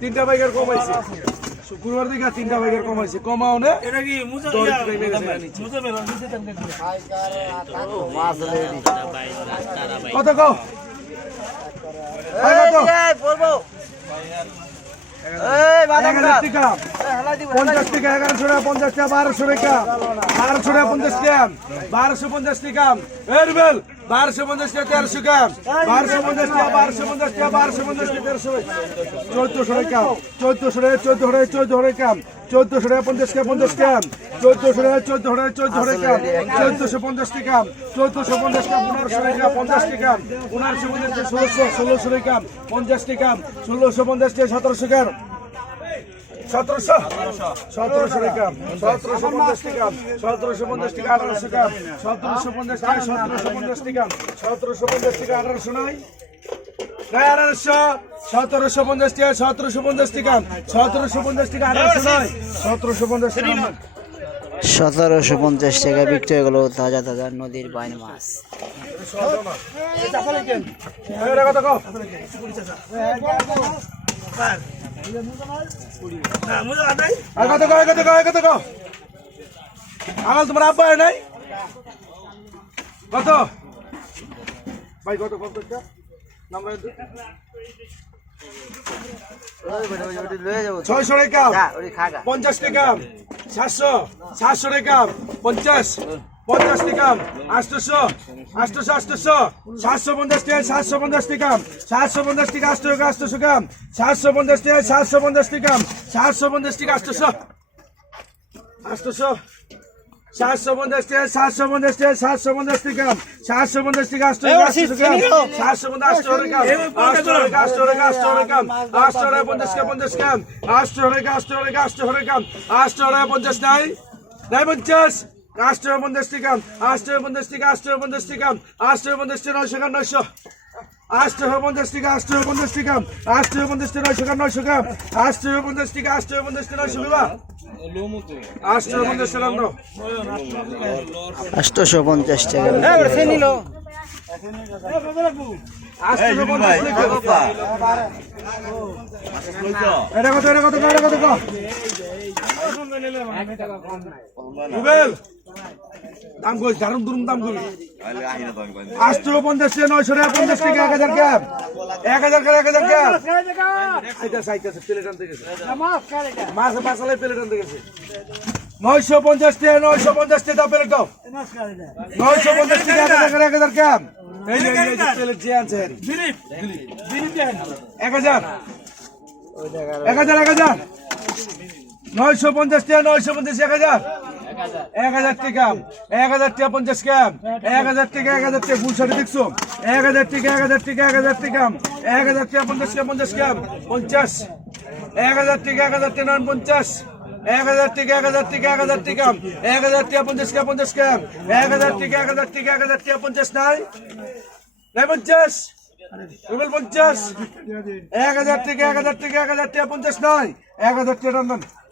তিনটা বাইকের কমাইছে শুক্রবার দিকে তিনটা বাইকের কমাইছে কমাও না এটা কি কত কও পঞ্চাশ টাকা 1100 টাকা 50 টাকা 1200 টাকা 1200 টাকা 50 টাকা 1250 টাকা এরবেল 1250 টাকা 1300 টাকা 1250 টাকা 1250 টাকা 1250 টাকা 1300 টাকা 1400 টাকা 1400 টাকা 1400 টাকা 50 টাকা 50 টাকা 1400 টাকা 1400 টাকা 1450 টাকা 1450 টাকা 1500 টাকা 50 টাকা 1550 টাকা 1600 টাকা 50 টাকা 1650 টাকা 1700 টাকা 1750 টাকা 1750 টাকা 1800 টাকা 1750 টাকা 1750 টাকা 1750 টাকা 1800 নাই 1800 1750 টাকা 1750 টাকা 1750 টাকা 1800 নাই 1750 টাকা 1750 টাকা বিক্রি হয়ে গেল তাজা তাজা নদীর বাইন মাছ। আমার তোমার আব্বা নাই কত ভাই কত 50 টাকা নাম্বার 600 টাকা 50 টাকা 700 টাকা 50 টাকা 800 750 টাকা 750 টাকা 750 টাকা 800 টাকা 750 টাকা 750 টাকা 750 টাকা 800 750 টাকা 750 টাকা 750 টাকা 750 টাকা 800 টাকা 750 টাকা 800 টাকা 800 টাকা 800 টাকা 800 টাকা 50 টাকা 50 টাকা 800 টাকা 800 টাকা 800 টাকা 800 টাকা 50 নাই নাই 50 850 টাকা 850 টাকা 850 টাকা 850 টাকা 900 টাকা 900 850 টাকা 850 টাকা 850 টাকা 900 টাকা 900 টাকা 850 টাকা 850 টাকা 900 টাকা 850 টাকা 850 টাকা এটা কত রুবেল দাম কই দারুন দুরুম দাম কই 850 টাকা 900 টাকা 50 টাকা 1000 টাকা 1000 টাকা এটা সাইতেছে প্লেট আনতে গেছে মাছ পাছালে প্লেট আনতে গেছে 950 টাকা 950 টাকা প্লেট দাও 950 টাকা 1000 টাকা এই যে প্লেট যে আনছেন দিলীপ 1000 950 টাকা 950 1000 টাকা 1000 টাকা 50 টাকা 1000 টাকা ফুল শাড়ি দেখছো 1000 টাকা 1000 টাকা 1000 টাকা 1000 টাকা 50 টাকা 50 টাকা 50 1000 টাকা 1000 টাকা 50 1000 টাকা 1000 টাকা 1000 টাকা 1000 টাকা 50 টাকা 50 টাকা 1000 টাকা 1000 টাকা 1000 টাকা 50 নাই নাই 50 রুবেল 50 1000 টাকা 1000 টাকা 1000 টাকা 50 নাই 1000 টাকা